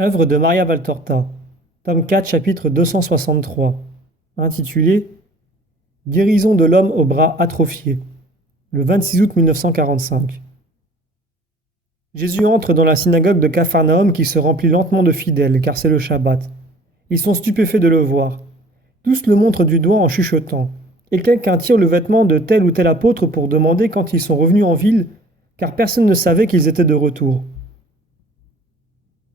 Œuvre de Maria Valtorta, tome 4, chapitre 263, intitulé Guérison de l'homme au bras atrophié, le 26 août 1945. Jésus entre dans la synagogue de Capharnaüm qui se remplit lentement de fidèles, car c'est le Shabbat. Ils sont stupéfaits de le voir. Tous le montrent du doigt en chuchotant, et quelqu'un tire le vêtement de tel ou tel apôtre pour demander quand ils sont revenus en ville, car personne ne savait qu'ils étaient de retour.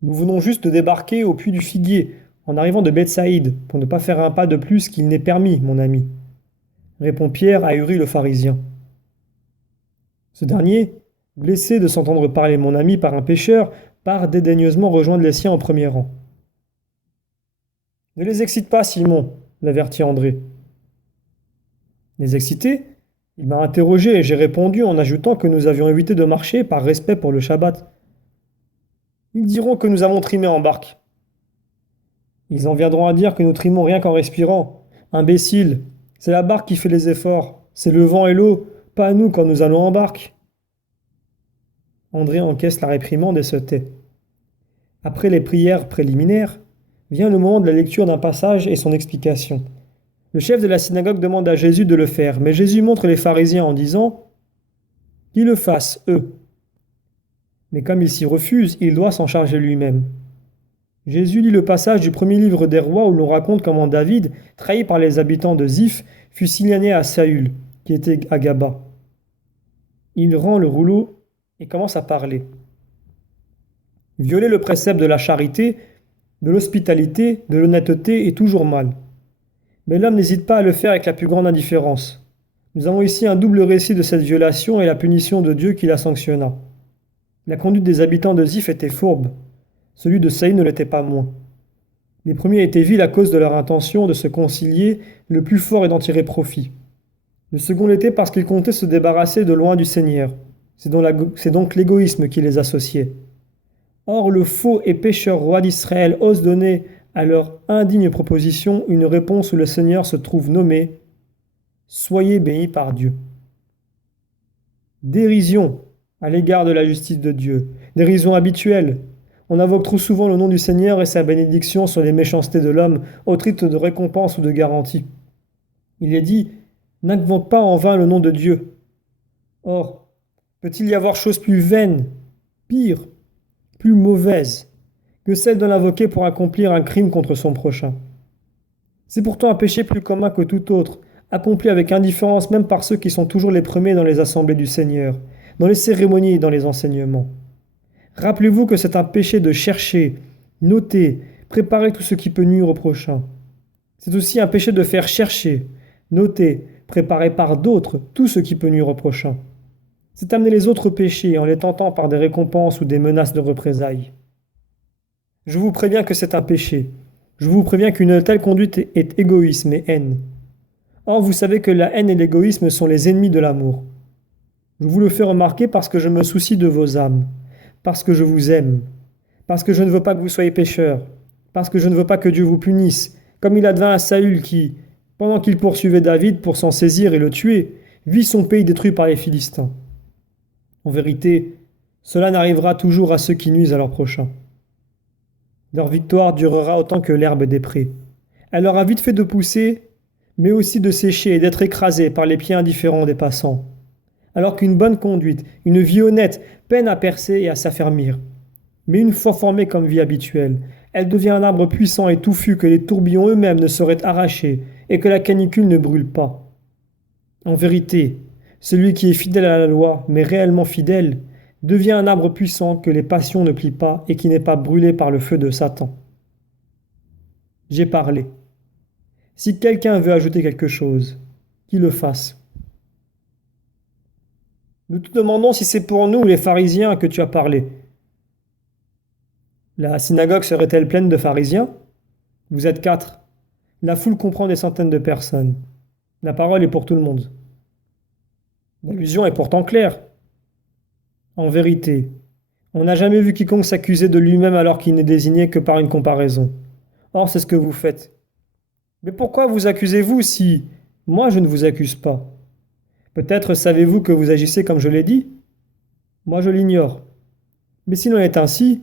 Nous venons juste de débarquer au puits du Figuier, en arrivant de Bethsaïde, pour ne pas faire un pas de plus qu'il n'est permis, mon ami, répond Pierre ahuri le pharisien. Ce dernier, blessé de s'entendre parler mon ami par un pécheur, part dédaigneusement rejoindre les siens au premier rang. Ne les excite pas, Simon, l'avertit André. Les exciter? Il m'a interrogé et j'ai répondu en ajoutant que nous avions évité de marcher par respect pour le Shabbat. Ils diront que nous avons trimé en barque. Ils en viendront à dire que nous trimons rien qu'en respirant. Imbécile, c'est la barque qui fait les efforts. C'est le vent et l'eau, pas nous quand nous allons en barque. André encaisse la réprimande et se tait. Après les prières préliminaires, vient le moment de la lecture d'un passage et son explication. Le chef de la synagogue demande à Jésus de le faire, mais Jésus montre les pharisiens en disant « Qu'ils le fassent, eux ». Mais comme ils s'y refusent, il doit s'en charger lui-même. Jésus lit le passage du premier livre des rois où l'on raconte comment David, trahi par les habitants de Ziph, fut signané à Saül, qui était à Gaba. Il rend le rouleau et commence à parler. Violer le précepte de la charité, de l'hospitalité, de l'honnêteté est toujours mal. Mais l'homme n'hésite pas à le faire avec la plus grande indifférence. Nous avons ici un double récit de cette violation et la punition de Dieu qui la sanctionna. La conduite des habitants de Ziph était fourbe. Celui de Saül ne l'était pas moins. Les premiers étaient vils à cause de leur intention de se concilier le plus fort et d'en tirer profit. Le second l'était parce qu'ils comptaient se débarrasser de loin du Seigneur. C'est donc l'égoïsme qui les associait. Or le faux et pécheur roi d'Israël ose donner à leur indigne proposition une réponse où le Seigneur se trouve nommé « Soyez bénis par Dieu ». Dérision à l'égard de la justice de Dieu, dérision habituelle. On invoque trop souvent le nom du Seigneur et sa bénédiction sur les méchancetés de l'homme au titre de récompense ou de garantie. Il est dit « N'invoque pas en vain le nom de Dieu ». Or, peut-il y avoir chose plus vaine, pire, plus mauvaise que celle de l'invoquer pour accomplir un crime contre son prochain? C'est pourtant un péché plus commun que tout autre, accompli avec indifférence même par ceux qui sont toujours les premiers dans les assemblées du Seigneur, dans les cérémonies et dans les enseignements. Rappelez-vous que c'est un péché de chercher, noter, préparer tout ce qui peut nuire au prochain. C'est aussi un péché de faire chercher, noter, préparer par d'autres tout ce qui peut nuire au prochain. C'est amener les autres péchés en les tentant par des récompenses ou des menaces de représailles. Je vous préviens que c'est un péché. Je vous préviens qu'une telle conduite est égoïsme et haine. Or, vous savez que la haine et l'égoïsme sont les ennemis de l'amour. Je vous le fais remarquer parce que je me soucie de vos âmes, parce que je vous aime, parce que je ne veux pas que vous soyez pécheurs, parce que je ne veux pas que Dieu vous punisse, comme il advint à Saül qui, pendant qu'il poursuivait David pour s'en saisir et le tuer, vit son pays détruit par les Philistins. En vérité, cela n'arrivera toujours à ceux qui nuisent à leur prochain. Leur victoire durera autant que l'herbe des prés. Elle aura vite fait de pousser, mais aussi de sécher et d'être écrasée par les pieds indifférents des passants. Alors qu'une bonne conduite, une vie honnête, peine à percer et à s'affermir. Mais une fois formée comme vie habituelle, elle devient un arbre puissant et touffu que les tourbillons eux-mêmes ne sauraient arracher et que la canicule ne brûle pas. En vérité, celui qui est fidèle à la loi, mais réellement fidèle, devient un arbre puissant que les passions ne plient pas et qui n'est pas brûlé par le feu de Satan. J'ai parlé. Si quelqu'un veut ajouter quelque chose, qu'il le fasse. Nous te demandons si c'est pour nous, les pharisiens, que tu as parlé. La synagogue serait-elle pleine de pharisiens? Vous êtes 4. La foule comprend des centaines de personnes. La parole est pour tout le monde. L'allusion est pourtant claire. En vérité, on n'a jamais vu quiconque s'accuser de lui-même alors qu'il n'est désigné que par une comparaison. Or, c'est ce que vous faites. Mais pourquoi vous accusez-vous si moi je ne vous accuse pas? Peut-être savez-vous que vous agissez comme je l'ai dit? Moi je l'ignore. Mais s'il en est ainsi,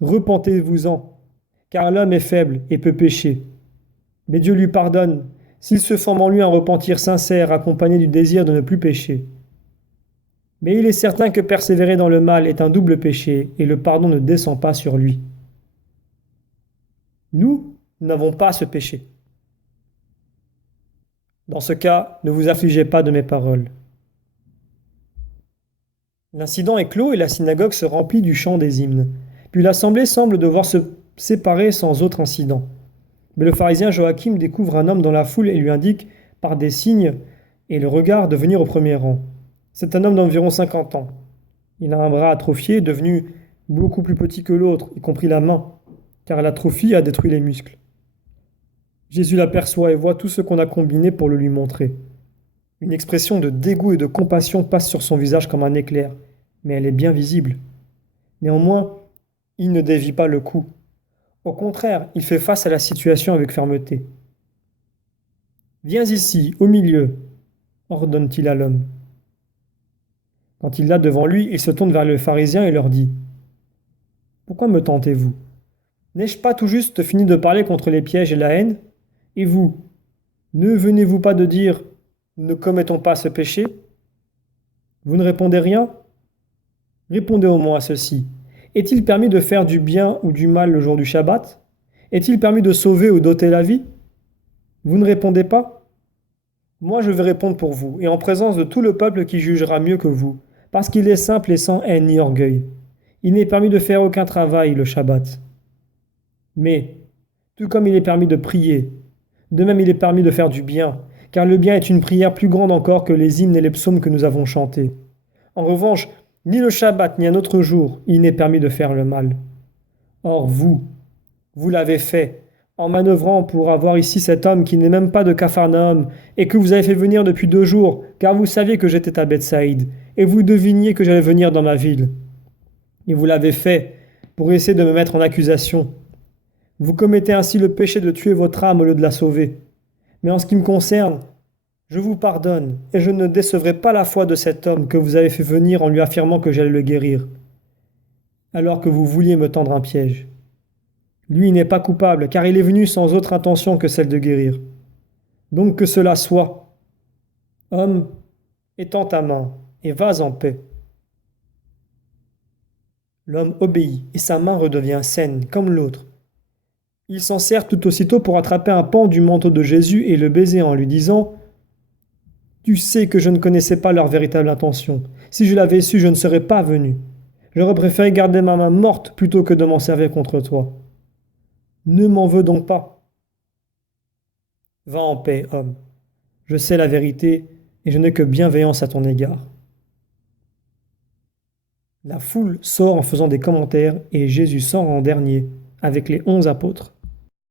repentez-vous-en car l'homme est faible et peut pécher. Mais Dieu lui pardonne s'il se forme en lui un repentir sincère accompagné du désir de ne plus pécher. Mais il est certain que persévérer dans le mal est un double péché et le pardon ne descend pas sur lui. Nous n'avons pas ce péché. Dans ce cas, ne vous affligez pas de mes paroles. L'incident est clos et la synagogue se remplit du chant des hymnes. Puis l'assemblée semble devoir se séparer sans autre incident. Mais le pharisien Joachim découvre un homme dans la foule et lui indique, par des signes et le regard, de venir au premier rang. C'est un homme d'environ 50 ans. Il a un bras atrophié, devenu beaucoup plus petit que l'autre, y compris la main, car l'atrophie a détruit les muscles. Jésus l'aperçoit et voit tout ce qu'on a combiné pour le lui montrer. Une expression de dégoût et de compassion passe sur son visage comme un éclair, mais elle est bien visible. Néanmoins, il ne dévie pas le coup. Au contraire, il fait face à la situation avec fermeté. Viens ici, au milieu, ordonne-t-il à l'homme. Quand il l'a devant lui, il se tourne vers le pharisien et leur dit: Pourquoi me tentez-vous? N'ai-je pas tout juste fini de parler contre les pièges et la haine? Et vous, ne venez-vous pas de dire: Ne commettons pas ce péché? Vous ne répondez rien? Répondez au moins à ceci. Est-il permis de faire du bien ou du mal le jour du Shabbat? Est-il permis de sauver ou d'ôter la vie? Vous ne répondez pas? Moi je vais répondre pour vous, et en présence de tout le peuple qui jugera mieux que vous, parce qu'il est simple et sans haine ni orgueil. Il n'est permis de faire aucun travail le Shabbat. Mais, tout comme il est permis de prier, de même il est permis de faire du bien, car le bien est une prière plus grande encore que les hymnes et les psaumes que nous avons chantés. En revanche, ni le Shabbat ni un autre jour, il n'est permis de faire le mal. Or vous l'avez fait, en manœuvrant pour avoir ici cet homme qui n'est même pas de Capharnaüm, et que vous avez fait venir depuis 2 jours, car vous saviez que j'étais à Bethsaïde, et vous deviniez que j'allais venir dans ma ville. Et vous l'avez fait pour essayer de me mettre en accusation. Vous commettez ainsi le péché de tuer votre âme au lieu de la sauver. Mais en ce qui me concerne, je vous pardonne, et je ne décevrai pas la foi de cet homme que vous avez fait venir en lui affirmant que j'allais le guérir, alors que vous vouliez me tendre un piège. Lui n'est pas coupable, car il est venu sans autre intention que celle de guérir. Donc que cela soit. Homme, étends ta main, et vas en paix. L'homme obéit, et sa main redevient saine, comme l'autre. Il s'en sert tout aussitôt pour attraper un pan du manteau de Jésus et le baiser en lui disant: Tu sais que je ne connaissais pas leur véritable intention. Si je l'avais su, je ne serais pas venu. J'aurais préféré garder ma main morte plutôt que de m'en servir contre toi. Ne m'en veux donc pas. Va en paix, homme. Je sais la vérité et je n'ai que bienveillance à ton égard. La foule sort en faisant des commentaires et Jésus sort en dernier avec les 11 apôtres.